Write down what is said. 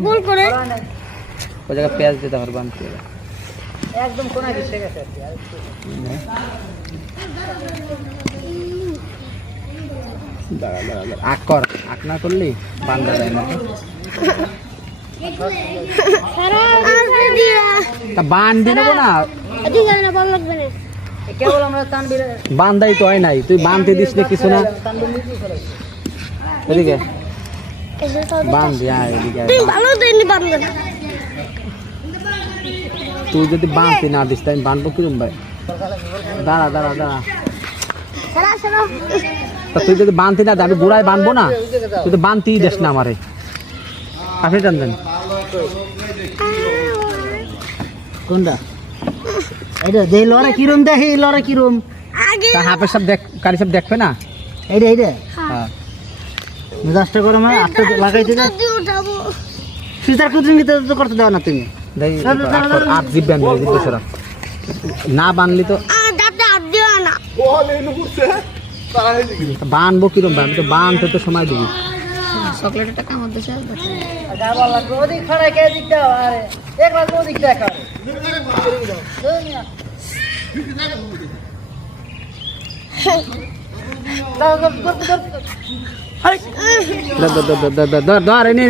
গোল করে ওই জায়গা পেঁয়াজ দিতে হবে বানতে একদম কোনা দিতে গেছে আক না করলি বান্ধা যায় না তা বান্ধি নেবো না কেবল আমরা তানবীর বান্ধাই তো হয় নাই তুই বানতে দিস না কিছু না এদিকে বান্ধি এদিকে তুই যদি বানতে না দিস তাই বানবো কিরম ভাই দাঁড়া দাঁড়া দাঁড়া তা তুই যদি বানতি না আমি গোড়ায় বানবো না তুই তো বানতেই দেস না আমারে আপনি জানবেন কোনটা এইটা দেই লড়া কিরম দেখি লড়া কিরম তা হাফের সব দেখ কারি সব দেখবে না এইটা এইটা হ্যাঁ মেজাজটা গরম হয় আটটা লাগাইতে যা ফিচার কুদিন তো করতে দাও না তুমি দেখ আপ জিব্বেন জিব্বে সরা না বানলি তো বানবো কিরম ভাই আমি তো বানতে তো সময় দিবি চকলেটটা কামড় দিছে গাবা লাগবে ওদিক খড়া কে দিক দাও আরে এক লাখ ওদিক দেখা দাও দাও দাও ধর এনে